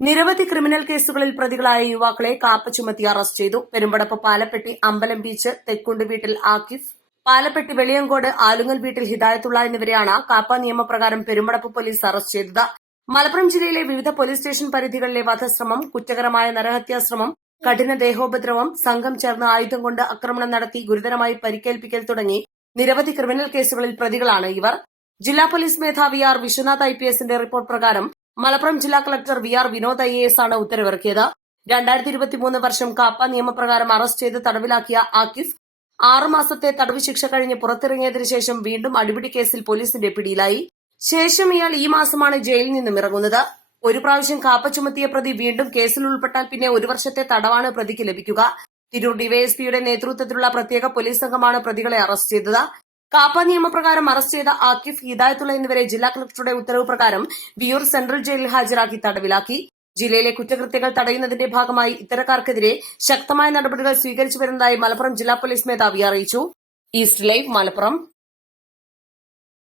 നിരവധി ക്രിമിനൽ കേസുകളിൽ പ്രതികളായ യുവാക്കളെ കാപ്പ ചുമത്തി അറസ്റ്റ് ചെയ്തു. പെരുമ്പടപ്പ് പാലപ്പെട്ടി അമ്പലം ബീച്ച് തെക്കുണ്ട് വീട്ടിൽ ആക്കിഫ് പാലപ്പെട്ടി വെളിയങ്കോട് ആലുങ്ങൽ വീട്ടിൽ ഹിദായത്തുള്ള എന്നിവരെയാണ് കാപ്പ നിയമപ്രകാരം പെരുമ്പടപ്പ് പോലീസ് അറസ്റ്റ് ചെയ്തത്. മലപ്പുറം ജില്ലയിലെ വിവിധ പോലീസ് സ്റ്റേഷൻ പരിധികളിലെ വധശ്രമം കുറ്റകരമായ നരഹത്യാശ്രമം കഠിന ദേഹോപദ്രവം സംഘം ചേർന്ന് ആയുധം കൊണ്ട് ആക്രമണം നടത്തി ഗുരുതരമായി പരിക്കേൽപ്പിക്കൽ തുടങ്ങി നിരവധി ക്രിമിനൽ കേസുകളിൽ പ്രതികളാണ് ഇവർ. ജില്ലാ പോലീസ് മേധാവി ആർ വിശ്വനാഥ് ഐ പി എസിന്റെ റിപ്പോർട്ട് പ്രകാരം മലപ്പുറം ജില്ലാ collector V R Vinod I S ആണ് ഉത്തരവിറക്കിയത്. രണ്ടായിരത്തി ഇരുപത്തിമൂന്ന് വർഷം കാപ്പ നിയമപ്രകാരം അറസ്റ്റ് ചെയ്ത് തടവിലാക്കിയ ആക്കിഫ് ആറുമാസത്തെ തടവ് ശിക്ഷ കഴിഞ്ഞ് പുറത്തിറങ്ങിയതിനു ശേഷം വീണ്ടും അടിപിടി കേസിൽ പോലീസിന്റെ പിടിയിലായി. ശേഷം ഇയാൾ ഈ മാസമാണ് ജയിലിൽ നിന്നും ഇറങ്ങുന്നത്. ഒരു പ്രാവശ്യം കാപ്പ ചുമത്തിയ പ്രതി വീണ്ടും കേസിൽ ഉൾപ്പെട്ടാൽ പിന്നെ ഒരു വർഷത്തെ തടവാണ് പ്രതിക്ക് ലഭിക്കുക. തിരൂർ ഡിവൈഎസ്പിയുടെ നേതൃത്വത്തിലുള്ള പ്രത്യേക പോലീസ് സംഘമാണ് പ്രതികളെ അറസ്റ്റ് ചെയ്തത്. കാപ്പ നിയമപ്രകാരം അറസ്റ്റ് ചെയ്ത ആക്കിഫ് ഹിദായത്തുള്ള എന്നിവരെ ജില്ലാ കളക്ടറുടെ ഉത്തരവ് പ്രകാരം വിയൂർ സെൻട്രൽ ജയിലിൽ ഹാജരാക്കി തടവിലാക്കി. ജില്ലയിലെ കുറ്റകൃത്യങ്ങൾ തടയുന്നതിന്റെ ഭാഗമായി ഇത്തരക്കാർക്കെതിരെ ശക്തമായ നടപടികൾ സ്വീകരിച്ചു വരുന്നതായി മലപ്പുറം ജില്ലാ പോലീസ് മേധാവി അറിയിച്ചു. East live Malappuram.